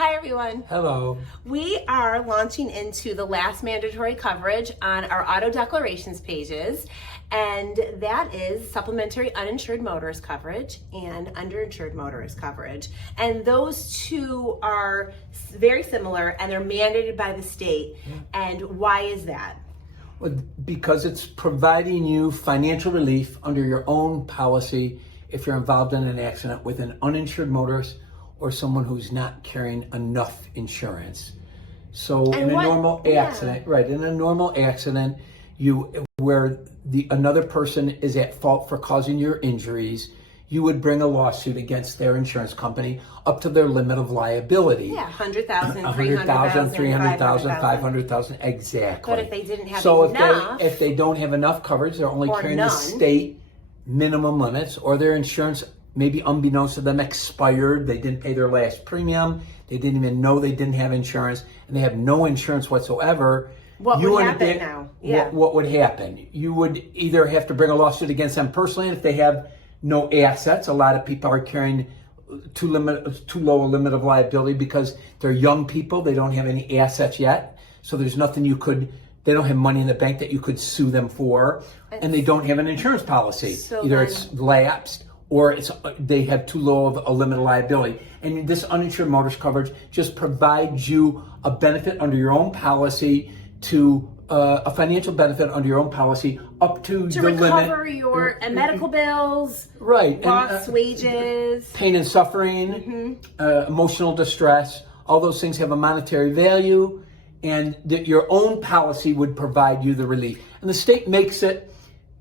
Hi everyone. Hello. We are launching into the last mandatory coverage on our auto declarations pages, and that is supplementary uninsured motorist coverage and underinsured motorist coverage. And those two are very similar and they're mandated by the state. And why is that? Well, because it's providing you financial relief under your own policy if you're involved in an accident with an uninsured motorist or someone who's not carrying enough insurance. So in a normal accident, in a normal accident, where another person is at fault for causing your injuries, you would bring a lawsuit against their insurance company up to their limit of liability. Yeah, 100,000, 100,000, 300,000, 500,000, 500,000, exactly. But if they didn't have enough, if they don't have enough coverage, they're only carrying the state minimum limits, or their insurance, maybe unbeknownst to them, expired. They didn't pay their last premium. They didn't even know they didn't have insurance, and they have no insurance whatsoever. What would happen now? Yeah. What would happen? You would either have to bring a lawsuit against them personally, and if they have no assets. A lot of people are carrying too low a limit of liability because they're young people. They don't have any assets yet, so there's nothing they don't have money in the bank that you could sue them for, and they don't have an insurance policy. So either it's lapsed or they have too low of a limit of liability. And this uninsured motorist coverage just provides you a benefit under your own policy a financial benefit under your own policy up to the limit. To recover your medical bills, right, lost wages, pain and suffering, emotional distress. All those things have a monetary value, and your own policy would provide you the relief. And the state makes it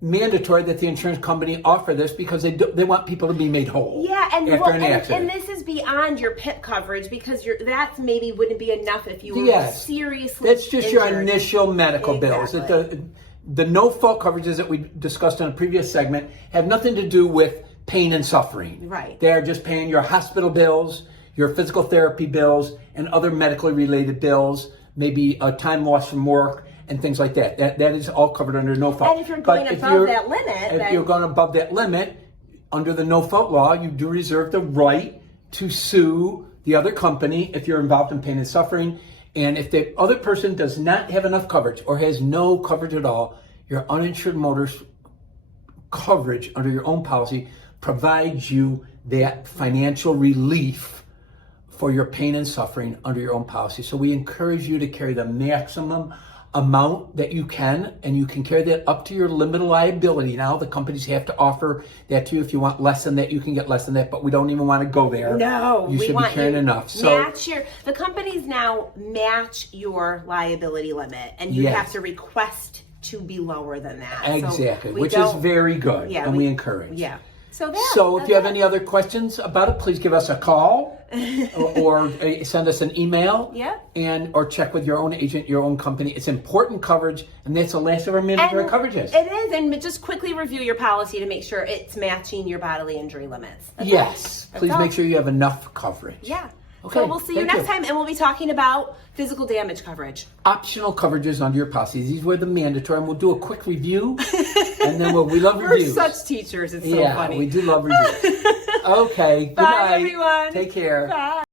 mandatory that the insurance company offer this because they want people to be made whole. Yeah, and after an accident. And this is beyond your PIP coverage because that maybe wouldn't be enough if you were seriously That's just injured. your initial medical bills. The no-fault coverages that we discussed in a previous segment have nothing to do with pain and suffering. Right. They're just paying your hospital bills, your physical therapy bills, and other medically related bills, maybe time lost from work, and things like that. That is all covered under no-fault. And if you're going above that limit, if you're going above that limit, under the no-fault law, you do reserve the right to sue the other company if you're involved in pain and suffering. And if the other person does not have enough coverage or has no coverage at all, your uninsured motorist coverage under your own policy provides you that financial relief for your pain and suffering under your own policy. So we encourage you to carry the maximum amount that you can, and you can carry that up to your limit of liability. Now the companies have to offer that to you. If you want less than that, you can get less than that, but we don't even want to go there. No, you should be carrying enough. So the companies now match your liability limit, and you have to request to be lower than that. Exactly, which is very good, and we encourage. Yeah. So if you have any other questions about it, please give us a call or send us an email. Or check with your own agent, your own company. It's important coverage, and that's the last of our mandatory coverages. It is, and just quickly review your policy to make sure it's matching your bodily injury limits. Please make sure you have enough coverage. Yeah. Okay, so we'll see you next time, and we'll be talking about physical damage coverage. Optional coverages under your policy. These were the mandatory, and we'll do a quick review, and then we love reviews. We're such teachers. It's so funny. Yeah, we do love reviews. Okay, good Bye, night. everyone. Take care. Bye.